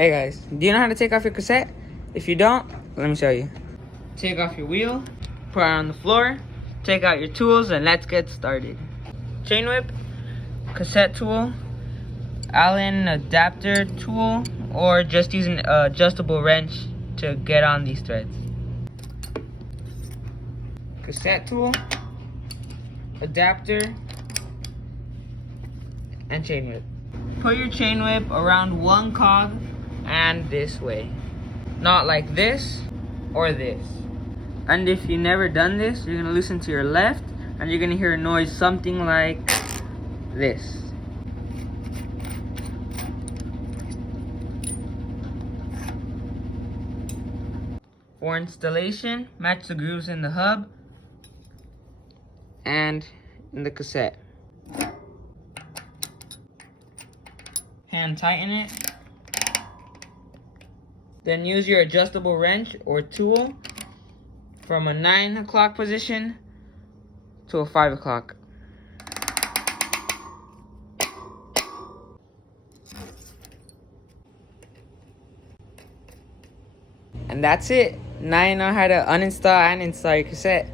Hey guys, do you know how to take off your cassette? If you don't, let me show you. Take off your wheel, put it on the floor, take out your tools, and let's get started. Chain whip, cassette tool, Allen adapter tool, or just use an adjustable wrench to get on these threads. Cassette tool, adapter, and chain whip. Put your chain whip around one cog and this way. Not like this or this. And if you've never done this, you're gonna listen to your left and you're gonna hear a noise something like this. For installation, match the grooves in the hub and in the cassette. Hand tighten it. Then use your adjustable wrench or tool from a 9 o'clock position to a 5 o'clock. And that's it. Now you know how to uninstall and install your cassette.